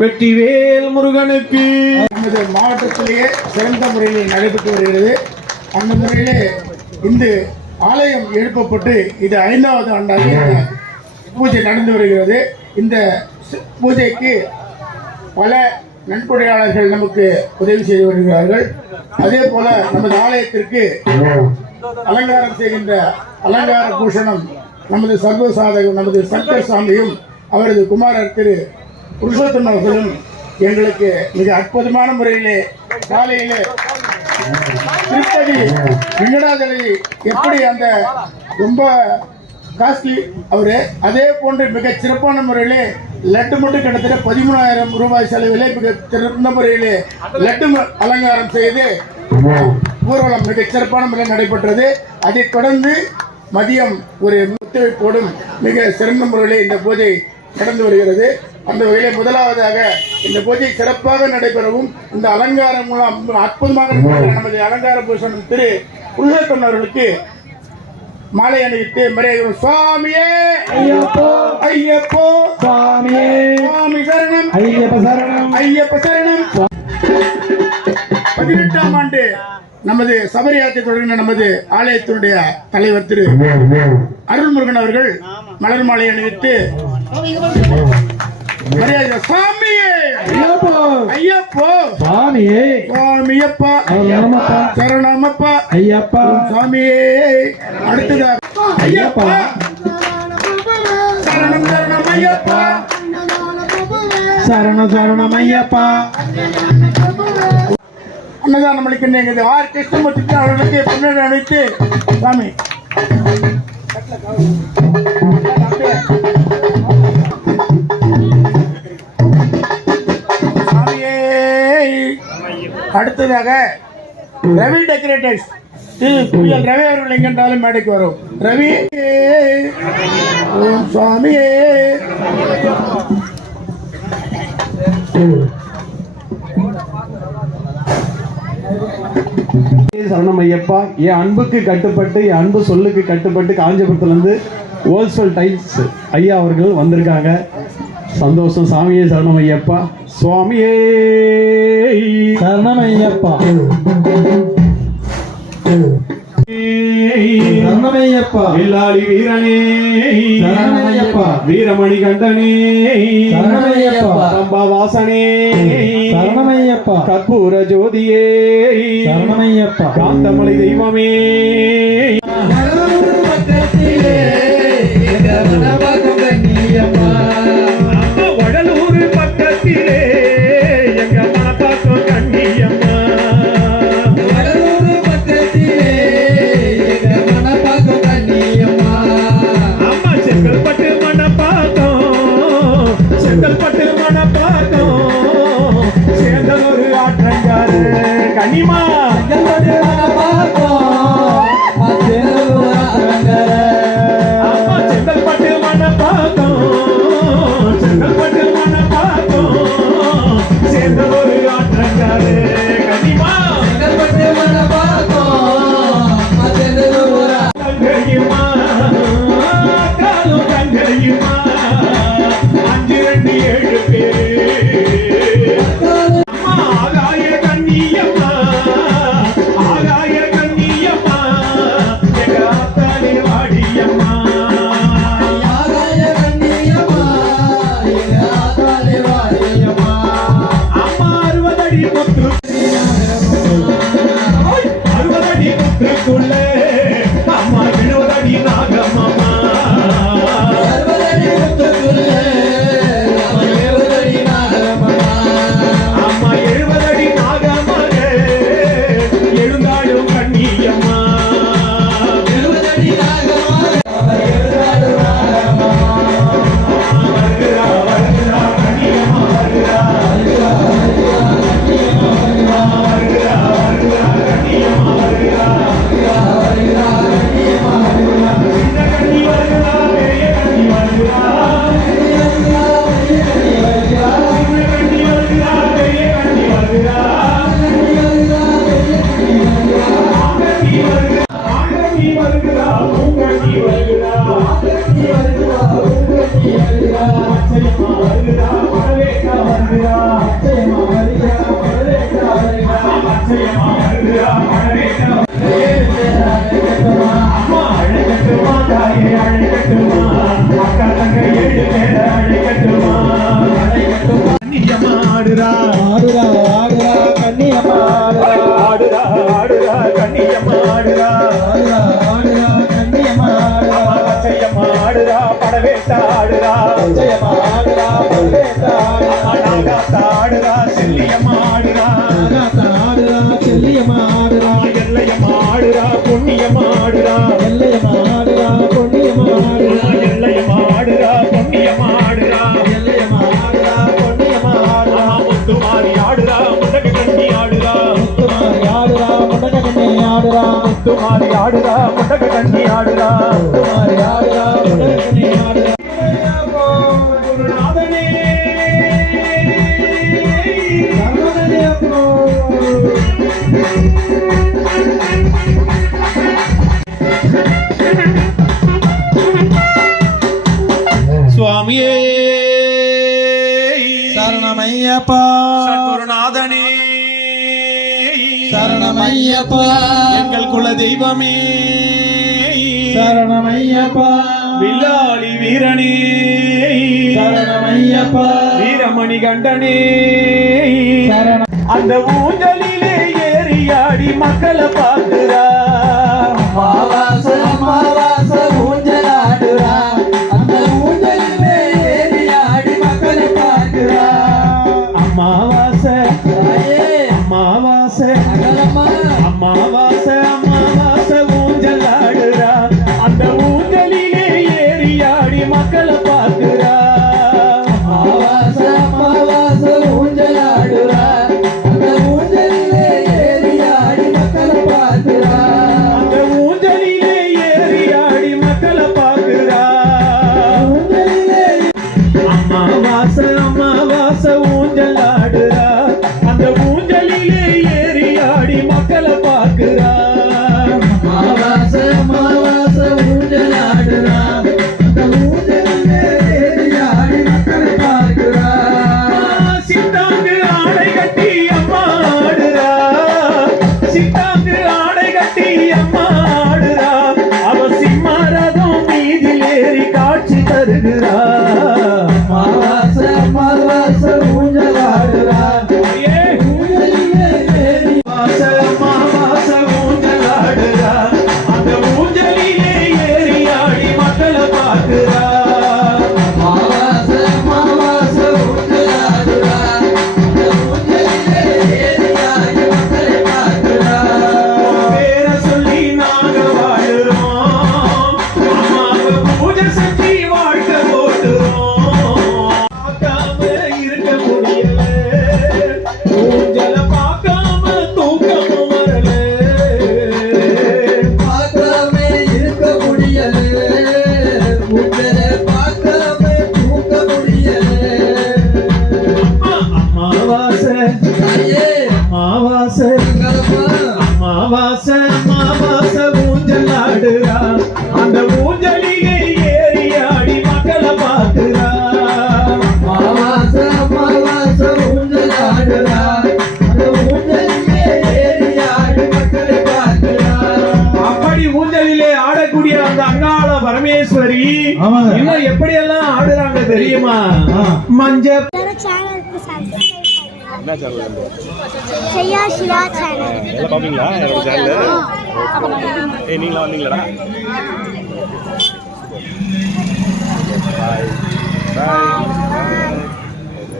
வெற்றிவேல் முருகனுக்கு. நமது மாவட்டத்திலேயே சிறந்த முறையில் நடைபெற்று வருகிறது. அந்த முறையிலே இந்த ஆலயம் எழுப்பப்பட்டு இது 5வது ஆண்டாக பூஜை நடந்து வருகிறது. இந்த பூஜைக்கு பல நன்கொடையாளர்கள் நமக்கு உதவி செய்து வருகிறார்கள். அதே போல நமது ஆலயத்திற்கு அலங்காரம் செய்கின்ற அலங்கார பூஷணம் நமது சர்வசாதகம் நமது சங்கர் சாமியும் அவரது குமாரர் திரு புருஷோத்தம் அவர்களும் எங்களுக்கு மிக அற்புதமான முறையிலே காலையிலே திருப்பதி வெங்கடாஜலபதி எப்படி அந்த ரொம்ப காஸ்ட்லி அவரு அதே போன்று மிக சிறப்பான முறையிலே லட்டு மட்டும் கிட்டத்தட்ட 13,000 ரூபாய் செலவிலே மிக சிறந்த முறையிலே லட்டு அலங்காரம் செய்து ஊர்வலம் மிக சிறப்பான முறையில் நடைபெற்றது. அதைத் தொடர்ந்து மதியம் ஒரு ஒத்துழைப்போடும் மிக சிறந்த முறையிலே இந்த பூஜை நடந்து வருகிறது. அந்த வகையிலே முதலாவதாக இந்த பூஜை சிறப்பாக நடைபெறவும் இந்த அலங்காரம் மூலம் அற்புதமாக நமது அலங்கார பூஷணம் திரு புருஷோத்தம் அவர்களுக்கு மாலை அணிவித்து மரியாதை சுவாமியே ஐயப்போ ஐயப்போ சுவாமியே சுவாமி சரணம் ஐயப்ப சரணம் ஐயப்ப சரணம். 18ஆம் ஆண்டு நமது சபரி யாத்திரை தொடங்கின நமது ஆலயத்தினுடைய தலைவர் திரு அருள்முருகன் அவர்கள் மலர் மாலை அணிவித்து மரியாதை சுவாமியே ஐயப்போ ஐயப்போ சுவாமியே சுவாமியப்பா சரணமப்பா ஐயப்பா சுவாமியே. அடுத்ததாக ஐயப்பா சரணம் சரணம் ஐயப்பா சரணம் சரணம் ஐயப்பா. அன்னதானம் அளிக்கின்ற ஆர் கிருஷ்ணமூர்த்தி அவர்களுக்கு பொன்னடி அழைத்து சாமி சாமியே. அடுத்ததாக ரவி டெக்கரேட்டர்ஸ் ரவி அவர்கள் எங்கென்றாலும் மேடைக்கு வரும். ரவி சுவாமியே சரணம் ஐயப்பா. என் அன்புக்கு கட்டுப்பட்டு என் அன்பு சொல்லுக்கு கட்டுப்பட்டு காஞ்சிபுரத்துல இருந்து ஹோல்சேல் டைல்ஸ் ஐயா அவர்கள் வந்திருக்காங்க. சந்தோஷம். சாமியே சரணம் ஐயப்பா. சுவாமியே சரணம் ஐயப்பா. சரணம் ஐயப்பா. வில்லாளி வீரனே சரணம் ஐயப்பா. வீரமணி கண்டனே சரணம் ஐயப்பா. பம்பவாசனே சரணம் ஐயப்பா. கற்பூர ஜோதியே சரணம் ஐயப்பா. காந்தமலை தெய்வமே வடலூர் பக்கத்திலே எங்க மனப்பாக்கம் கண்ணியம்மா. அம்மா செங்கல்பட்டு மனப்பாக்கம், செங்கல்பட்டு மனப்பாக்கம் சேர்ந்த ஒரு ஆற்றங்காரு கனிமா. அம்மா செங்கல்பட்டு மனப்பாக்கம், செங்கல்பட்டு மனப்பாக்கம் சேர்ந்த ஒரு ஆற்றங்காரு கனிமா. தங்கையுமா காலும் தங்கையுமா 527 பேரு. அம்மா ஆகாய கண்ணியம்மா, ஆகாய கண்ணியம்மா எங்க ஆத்தாளி வாடியம்மா. அம்மா 60 அடி முத்து, 60 அடி முத்துக்குள்ளே அம்மா 70 அடி நாகம்மா. அம்மா 70 அடி நாகமாக எழுந்தாடும் கண்ணியம்மா. வருகிறா வருகிறா கண்ணியம்மா வருகிறா, வருகிறா வருகிறா கண்ணியம்மா வருகிறா. சின்ன கண்ணி வருகிறா, பெரிய கண்ணி வருகிறா, சின்ன கண்ணி வருகிறா, பெரிய கண்ணி வருகிறா. ஆங்கண்ணி வருகிறா, ஆங்கண்ணி வருகிறா, பூங்கண்ணி வருகிறா, அச்சயம்மா வருகிறா, வரவேற்கா வருகிறா, அச்சயம்மா வருகிறா, வரவேற்கா அம்மா அழைக்கட்டுமா தாயே அழைக்கட்டுமா, அக்கா தங்க 7 பேரை அழைக்கட்டுமா. கண்ணியம்மா ஆடுறா, ஆடுறா ஆடுறா கண்ணியம்மா ஆடுறா. ஆடுறா ஆடுறா கண்ணியம்மா ஆடுறா. ஆடுறா ஆடுறா கண்ணியம்மா ஆடுறா. அம்மா அச்சையம்மா ஆடுறா, படவேட்டா ஆடுறா, அச்சயம்மா ஆடுறா பல்வேட்டா ஆடுறா. அம்மா நாகாத்தா ஆடுறா, செல்லியம்மா ஆடுறா, நாகாத்தா ஆடுறா செல்லியம்மா ஆடுறா. அம்மா எல்லையம்மா ஆடுறா, பொன்னியம்மா ஆடுறா, எல்லையம்மா ஆடுறா பொன்னியம்மா ஆடுறா. அம்மா எல்லையம்மா ஆடுறா, பொன்னியம்மா ஆடுறா, எல்லையம்மா ஆடுறா பொன்னியம்மா ஆடுறா. அம்மா முத்துமாரி ஆடுறா, முண்டக கண்ணி ஆடுறா, முத்துமாரி ஆடுறா முண்டக கண்ணி ஆடுறா. முத்துமாரி ஆடுறா, முண்டக கண்ணி ஆடுறா. முத்துமாரி ஆடுறா முண்டக கண்ணி ஆடுறா. குருநாதனே சரணமையப்போ. சுவாமியே சரணமையப்பா. குருநாதனே சரணமையப்பா. எங்கள் குல தெய்வமே சரணமையப்பா. வில்லாளி வீரனே சரணமையப்பா. வீரமணி கண்டனே சரண அந்த ஊஞ்சலிலே ஏறியாடி மக்களை பார்க்கிறா. அமாவாச அமாவாச ஊஞ்சலாடுறா. அந்த ஊஞ்சலிலே ஏறி ஆடி மக்களை பார்க்கிறா. அமாவாசை தாயே அமாவாசை அகலம்மா. அமாவாசை அமாவாசை ஊஞ்சல் ஆடுறா. அந்த ஊஞ்சலிலே ஏறியாடி மக்களை பார்க்கிறா. அமாவாச அமாவாச ஊஞ்சலாடுறா. அந்த ஊஞ்சலிலே ஏறி ஆடி மக்களை பார்க்கிறா. ஆடுகிறா அமாவாசை அமாவாசை ஊஞ்சலாடுறா ஊஞ்சலிலே ஏறி அமாவாசை ஊஞ்சல் ஆடுறா அந்த ஊஞ்சலிலே ஏறி ஆடி மக்களை பார்க்கிறா அமாவாசை அமாவாசை ஊஞ்சலாடுறா ஊஞ்சலிலே ஏறி ஆடி மக்களை பார்க்கிறா பேரை சொல்லி நாங்க வாழுறோம் அம்மாவை பூஜை செஞ்சு வாழ்க்கை ஓட்டுறோம் பார்க்காம இருக்க முடியல ஊஞ்சல பார்க்காம தூக்கமும் வரல பார்க்காம இருக்க முடியல ஊஞ்சலை பார்க்காம தூக்க முடியல அமாவாசை தாயே அமாவாசை மங்களம்மா அமாவாசை அமாவாசை ஊஞ்சல் ஆடுறா அந்த ஊஞ்சலிலே ஏறி ஆடி மக்களை பார்க்கிறா அமாவாசை அமாவாசை ஊஞ்சலாடுறா அந்த ஊஞ்சலிலே ஏறி ஆடி மக்களை பார்க்கிறா அப்படி ஊஞ்சலிலே ஆடக்கூடிய அந்த அங்காள பரமேஸ்வரி ஆமாங்க. இன்னும் எப்படி எல்லாம் ஆடுறாங்க தெரியுமா மஞ்ச சேனலுக்கு சப்ஸ்கிரைப் பண்ணுங்க. செய்யா சிவா சேனல். எல்லாம் பாப்பீங்களா என்னோட சேனல் ஏய் நீங்களா வந்தீங்களாடா பாய் பாய்